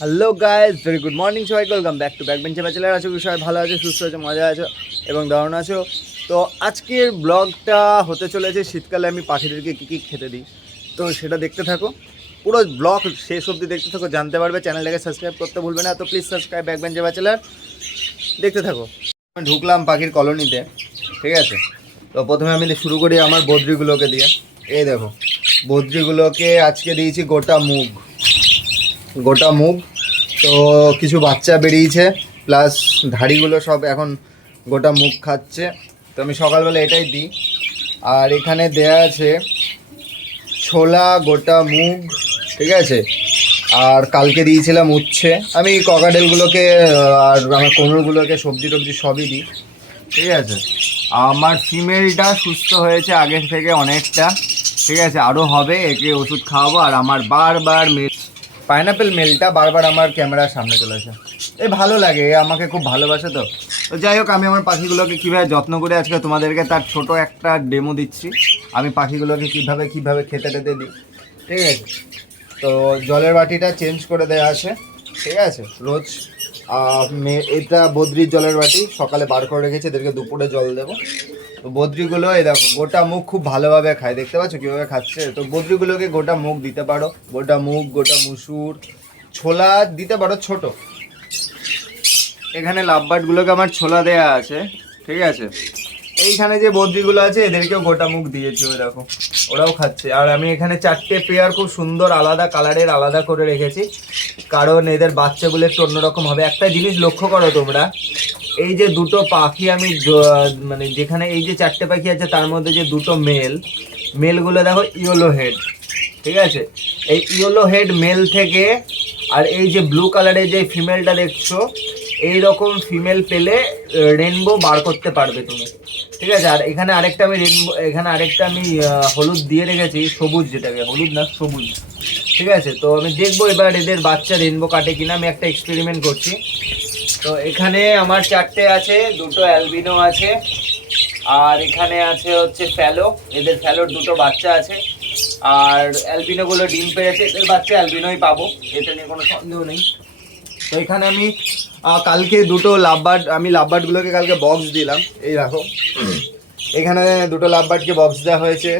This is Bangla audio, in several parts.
Hello guys, very good morning সবাইকে। ওয়েলকাম ব্যাক টু ব্যাকবেঞ্চে ব্যাচেলার। আশা করি সবাই ভালো আছে, সুস্থ আছে, মজা আছো এবং দারুণ আছো। তো আজকের ব্লগটা হতে চলেছে শীতকালে আমি পাখিদেরকে কী কী খেতে দিই, তো সেটা দেখতে থাকো। পুরো ব্লগ শেষ অবধি দেখতে থাকো, জানতে পারবে। চ্যানেলটাকে সাবস্ক্রাইব করতে ভুলবে না, তো প্লিজ সাবস্ক্রাইব ব্যাকবেঞ্চে ব্যাচেলার, দেখতে থাকো। আমি ঢুকলাম পাখির কলোনিতে, ঠিক আছে। তো প্রথমে আমি শুরু করি আমার বদ্রিগুলোকে দিয়ে। এই দেখো, বদ্রিগুলোকে আজকে দিয়েছি গোটা মুগ। তো কিছু বাচ্চা বেরিয়েছে, প্লাস ধাড়িগুলো সব এখন গোটা মুগ খাচ্ছে। তো আমি সকালবেলা এটাই দিই। আর এখানে দেয়া আছে ছোলা, গোটা মুগ, ঠিক আছে। আর কালকে দিয়েছিলাম উচ্ছে। আমি ককাটেলগুলোকে আর আমার কোমরগুলোকে সবজি টবজি সবই দিই, ঠিক আছে। আমার ফিমেলটা সুস্থ হয়েছে আগের থেকে অনেকটা, ঠিক আছে। আরও হবে, একে ওষুধ খাওয়াবো। আর আমার বারবার পাইনাপেল মেলটা বারবার আমার ক্যামেরার সামনে চলে আসে। ভালো লাগে, আমাকে খুব ভালোবাসে। তো তো যাই হোক, আমি আমার পাখিগুলোকে কীভাবে যত্ন করে আজকে তোমাদেরকে তার ছোট একটা ডেমো দিচ্ছি। আমি পাখিগুলোকে কীভাবে খেতে টেতে দিই, ঠিক আছে। তো জলের বাটিটা চেঞ্জ করে দেওয়া আছে, ঠিক আছে, রোজ। এটা বদ্রির জলের বাটি, সকালে বার করে রেখেছি, এদেরকে দুপুরে জল দেবো। তো বদ্রিগুলো এই দেখো গোটা মুগ খুব ভালোভাবে খায়, দেখতে পাচ্ছ কীভাবে খাচ্ছে। তো বদ্রিগুলোকে গোটা মুগ দিতে পারো, গোটা মুগ, গোটা মুসুর, ছোলা দিতে পারো ছোট। এখানে লাভবার্ডগুলোকে আমার ছোলা দেয়া আছে, ঠিক আছে। এইখানে যে বদ্রিগুলো আছে এদেরকেও গোটা মুগ দিয়েছি, ওই দেখো ওরাও খাচ্ছে। আর আমি এখানে 4টে পেয়ার খুব সুন্দর আলাদা কালারের আলাদা করে রেখেছি, কারণ এদের বাচ্চাগুলো একটু অন্যরকম হবে। একটা জিনিস লক্ষ্য করো তোমরা, এই যে দুটো পাখি আমি মানে যেখানে এই যে 4টে পাখি আছে তার মধ্যে যে দুটো মেলগুলো দেখো ইয়েলো হেড, ঠিক আছে। এই ইয়েলো হেড মেল থেকে আর এই যে ব্লু কালারের যে ফিমেলটা দেখছো, এই রকম ফিমেল পেলে রেনবো বার করতে পারবে তুমি, ঠিক আছে। আর এখানে আরেকটা আমি হলুদ দিয়ে রেখেছি, সবুজ, যেটাকে হলুদ না সবুজ, ঠিক আছে। তো আমি দেখবো এবার এদের বাচ্চা রেনবো কাটে কিনা, আমি একটা এক্সপেরিমেন্ট করছি। তো এখানে আমার 4টে আছে, দুটো অ্যালবিনো আছে, আর এখানে আছে হচ্ছে ফ্যালো। এদের ফ্যালোর দুটো বাচ্চা আছে, আর অ্যালবিনোগুলো ডিম পেড়েছে, এদের বাচ্চা অ্যালবিনোই পাবো, এটা নিয়ে কোনো সন্দেহ নেই। তো এখানে আমি কালকে দুটো লাভবার্ডগুলোকে কালকে বক্স দিলাম, এই রাখো। এখানে দুটো লাভবার্ডকে বক্স দেওয়া হয়েছে,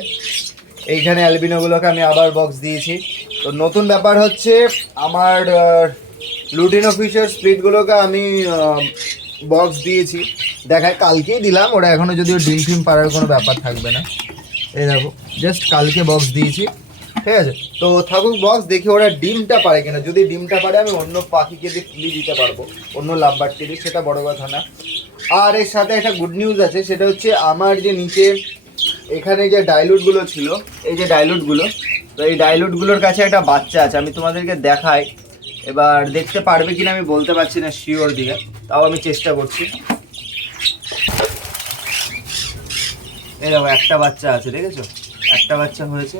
এইখানে অ্যালবিনোগুলোকে আমি আবার বক্স দিয়েছি। তো নতুন ব্যাপার হচ্ছে আমার লুটিনো ফিশের স্প্লিটগুলোকে আমি বক্স দিয়েছি, দেখায় কালকেই দিলাম। ওরা এখনও যদিও ডিম ফিম পাড়ার কোনো ব্যাপার থাকবে না, এই দেখো জাস্ট কালকে বক্স দিয়েছি, ঠিক আছে। তো থাকুক বক্স, দেখি ওরা ডিমটা পারে কিনা। যদি ডিমটা পারে আমি অন্য পাখিকে দিয়ে তুলে দিতে পারবো, অন্য লাভবার্ডকে দিয়ে, সেটা বড় কথা না। আর এর সাথে একটা গুড নিউজ আছে, সেটা হচ্ছে আমার যে নিচে এখানে যে ডাইলুটগুলো ছিল, এই যে ডাইলুটগুলো, তো এই ডাইলুটগুলোর কাছে একটা বাচ্চা আছে, আমি তোমাদেরকে দেখাই। এবার দেখতে পারবে কিনা আমি বলতে পারছি না শিওর দিয়ে, তাও আমি চেষ্টা করছি। এই দেখো একটা বাচ্চা আছে, দেখেছো, একটা বাচ্চা হয়েছে,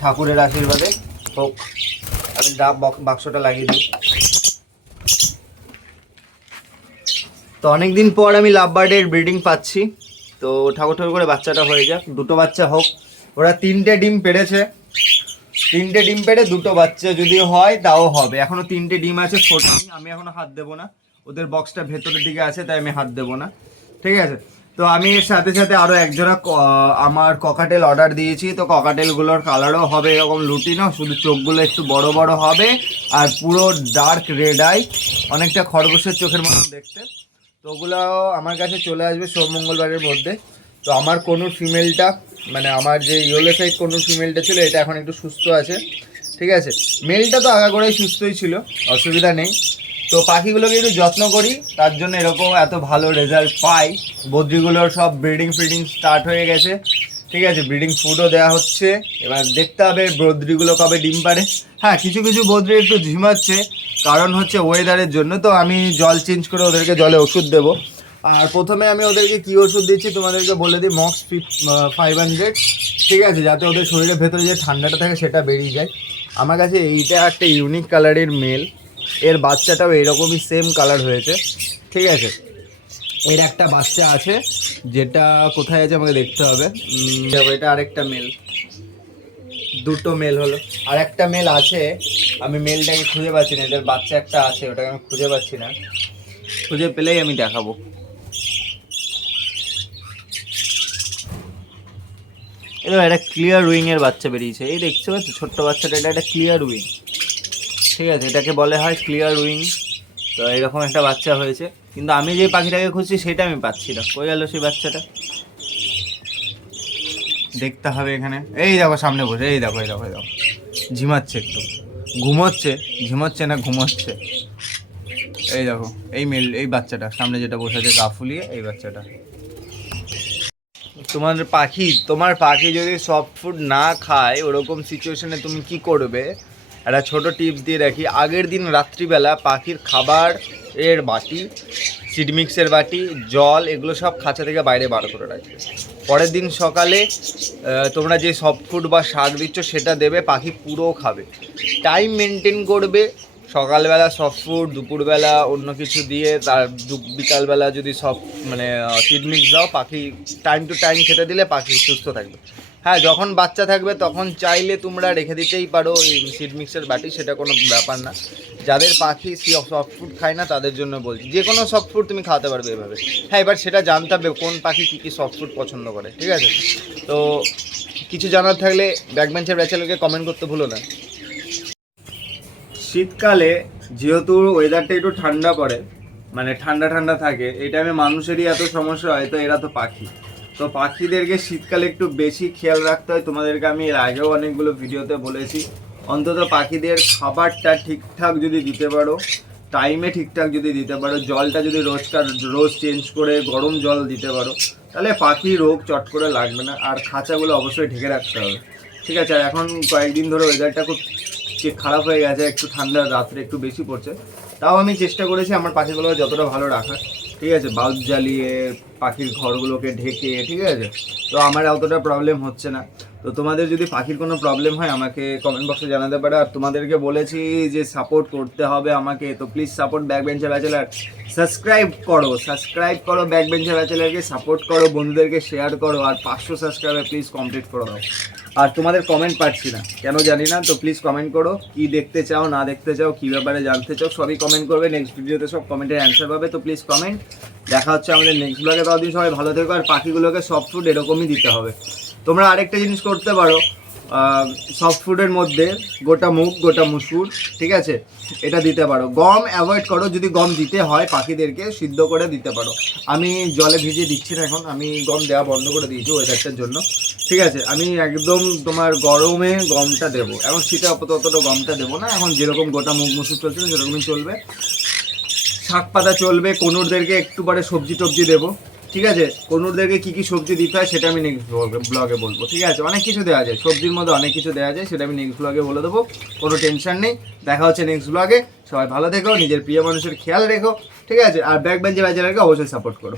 ঠাকুরের আশীর্বাদে হোক। আমি বাক্সটা লাগিয়ে দিই। তো অনেকদিন পর আমি লাভবার্ডের ব্রিডিং পাচ্ছি, তো ঠাকুর করে বাচ্চাটা হয়ে যাক, দুটো বাচ্চা হোক। ওরা 3টে ডিম পেড়েছে, 3টে ডিম পেড়ে দুটো বাচ্চা যদি হয় তাও হবে। এখনো 3টে ডিম আছে, ফোটেনি, আমি এখনো হাত দেবো না। ওদের বক্সটা ভেতরের দিকে আছে, তাই আমি হাত দেবো না, ঠিক আছে। তো আমি এর সাথে সাথে আরও একজোড়া আমার ককাটেল অর্ডার দিয়েছি। তো ককাটেলগুলোর কালারও হবে এরকম লুটিনো, শুধু চোখগুলো একটু বড় বড় হবে, আর পুরো ডার্ক রেড আই, অনেকটা খরগোশের চোখের মতন দেখতে। তো ওগুলোও আমার কাছে চলে আসবে সোম মঙ্গলবারের মধ্যে। তো আমার কোনুর ফিমেলটা, মানে আমার যে ইয়েলো সাইড কোনুর ফিমেলটা ছিল, এটা এখন একটু সুস্থ আছে, ঠিক আছে। মেলটা তো আগাগোড়াই সুস্থই ছিল, অসুবিধা নেই। তো পাখিগুলোকে একটু যত্ন করি, তার জন্য এরকম এত ভালো রেজাল্ট পাই। বদ্রিগুলোর সব ব্রিডিং স্টার্ট হয়ে গেছে, ঠিক আছে, ব্রিডিং ফুডও দেওয়া হচ্ছে। এবার দেখতে হবে বদ্রিগুলো কবে ডিম পারে। হ্যাঁ, কিছু কিছু বদ্রি একটু ঝিমাচ্ছে, কারণ হচ্ছে ওয়েদারের জন্য। তো আমি জল চেঞ্জ করে ওদেরকে জলে ওষুধ দেবো। আর প্রথমে আমি ওদেরকে কী ওষুধ দিচ্ছি তোমাদেরকে বলে দিই, মক্স 500, ঠিক আছে, যাতে ওদের শরীরের ভেতরে যে ঠান্ডাটা থাকে সেটা বেরিয়ে যায়। আমার কাছে এইটা একটা ইউনিক কালারের মেল, এর বাচ্চাটাও এরকমই সেম কালার হয়েছে, ঠিক আছে। এর একটা বাচ্চা আছে, যেটা কোথায় আছে আমাকে দেখতে হবে। দেখো এটা আরেকটা মেল, দুটো মেল হলো, আর একটা মেল আছে, আমি মেলটাকে খুঁজে পাচ্ছি না, এদের বাচ্চা একটা আছে ওটাকে আমি খুঁজে পাচ্ছি না, খুঁজে পেলেই আমি দেখাবো। এটা একটা ক্লিয়ার উইং এর বাচ্চা বেরিয়েছে, এই দেখতে পাচ্ছ ছোট্ট বাচ্চাটা, এটা একটা ক্লিয়ার উইং, ঠিক আছে, এটাকে বলে হয় ক্লিয়ার উইং। তো এরকম একটা বাচ্চা হয়েছে, কিন্তু আমি যে পাখিটাকে খুঁজছি সেটা আমি পাচ্ছি না, কই গেল সেই বাচ্চাটা, দেখতে হবে এখানে। এই দেখো সামনে বসে, এই দেখো এই দেখো এই দেখো, ঝিমাচ্ছে একটু, ঘুমোচ্ছে, ঝিমোচ্ছে না ঘুমোচ্ছে, এই দেখো এই মেল, এই বাচ্চাটা সামনে যেটা বসে আছে গা ফুলিয়ে, এই বাচ্চাটা। তোমার পাখি যদি সফট ফুড না খায়, ওরকম সিচুয়েশনে তুমি কি করবে, একটা ছোট টিপস দিয়ে রাখি। আগের দিন রাত্রিবেলা পাখির খাবার এর বাটি, সিড মিক্সের বাটি, জল, এগুলো সব খাঁচা থেকে বাইরে বার করে রাখবে। পরের দিন সকালে তোমরা যে সফট ফুড বা শাক দিচ্ছ সেটা দেবে, পাখি পুরো খাবে। টাইম মেনটেন করবে, সকালবেলা সফট ফুড, দুপুরবেলা অন্য কিছু দিয়ে, তার বিকালবেলা যদি মানে সিড মিক্স দাও, পাখি টাইম টু টাইম খেতে দিলে পাখি সুস্থ থাকবে। হ্যাঁ, যখন বাচ্চা থাকবে তখন চাইলে তোমরা রেখে দিতেই পারো এই সিড মিক্সের বাটি, সেটা কোনো ব্যাপার না। যাদের পাখি সফট ফুড খায় না তাদের জন্য বলছি, যে কোনো সফট ফুড তুমি খাওয়াতে পারবে এভাবে। হ্যাঁ, এবার সেটা জানতে হবে কোন পাখি কী কী সফট ফুড পছন্দ করে, ঠিক আছে? তো কিছু জানার থাকলে ব্যাকবেঞ্চের ব্যাচেলরকে কমেন্ট করতে ভুলো না। শীতকালে যেহেতু ওয়েদারটা একটু ঠান্ডা পড়ে, মানে ঠান্ডা ঠান্ডা থাকে, এই টাইমে মানুষেরই এত সমস্যা হয়, তো এরা তো পাখি, তো পাখিদেরকে শীতকালে একটু বেশি খেয়াল রাখতে হয়। তোমাদেরকে আমি এর আগেও অনেকগুলো ভিডিওতে বলেছি, অন্তত পাখিদের খাবারটা ঠিকঠাক যদি দিতে পারো, টাইমে ঠিকঠাক যদি দিতে পারো, জলটা যদি রোজ চেঞ্জ করে গরম জল দিতে পারো, তাহলে পাখি রোগ চট করে লাগবে না। আর খাঁচাগুলো অবশ্যই ঢেকে রাখতে হবে, ঠিক আছে? আর এখন কয়েকদিন ধরে ওয়েদারটা খুব খারাপ হয়ে গেছে, একটু ঠান্ডা রাত্রে একটু বেশি পড়ছে, তাও আমি চেষ্টা করেছি আমার পাখিগুলো যতটা ভালো রাখার, ঠিক আছে, বাল্ব জ্বালিয়ে পাখির ঘরগুলোকে ঢেকে, ঠিক আছে, তো আমার অতটা প্রবলেম হচ্ছে না। তো তোমাদের যদি পাখির কোনো প্রবলেম হয় আমাকে কমেন্ট বক্সে জানাতে পারো। আর তোমাদেরকে বলেছি যে সাপোর্ট করতে হবে আমাকে, তো please support backbencher bachelor, subscribe করো ব্যাকবেঞ্চার ব্যাচেলারকে, সাপোর্ট করো, বন্ধুদেরকে শেয়ার করো, আর 500 সাবস্ক্রাইবার প্লিজ কমপ্লিট করে দাও। আর তোমাদের কমেন্ট পাচ্ছি না কেন জানি না, তো প্লিজ কমেন্ট করো, কি দেখতে চাও না দেখতে চাও, কী ব্যাপারে জানতে চাও, সবই কমেন্ট করবে। নেক্সট ভিডিওতে সব কমেন্টের অ্যান্সার পাবে, তো প্লিজ কমেন্ট। দেখা হচ্ছে আমাদের নেক্সট ব্লগে, ততদিন সবাই ভালো থেকো। আর পাখিগুলোকে সফট ফুড এরকমই দিতে হবে। তোমরা আরেকটা জিনিস করতে পারো, সফট ফুডের মধ্যে গোটা মুগ, গোটা মুসুর, ঠিক আছে, এটা দিতে পারো। গম অ্যাভয়েড করো, যদি গম দিতে হয় পাখিদেরকে সিদ্ধ করে দিতে পারো। আমি জলে ভিজিয়ে দিচ্ছি না এখন, আমি গম দেওয়া বন্ধ করে দিয়েছি ওয়েদারটার জন্য, ঠিক আছে? আমি একদম তোমার গরমে গমটা দেবো, এখন শীতে অতটা গমটা দেবো না, এখন যেরকম গোটা মুগ মুসুর চলছে সেরকমই চলবে। শাক পাতা চলবে, কনুরদেরকে একটু পরে সবজি টবজি দেবো, ঠিক আছে? কনুরদেরকে কী কী সবজি দিতে হয় সেটা আমি নেক্সট ব্লগে বলবো, ঠিক আছে? অনেক কিছু দেওয়া যায় সবজির মধ্যে, অনেক কিছু দেওয়া যায়, সেটা আমি নেক্সট ব্লগে বলে দেবো, কোনো টেনশন নেই। দেখা হচ্ছে নেক্সট ব্লগে, সবাই ভালো থেকো, নিজের প্রিয় মানুষের খেয়াল রেখো, ঠিক আছে? আর ব্যাকবেঞ্চার ব্যাচেলারকে অবশ্যই সাপোর্ট করো।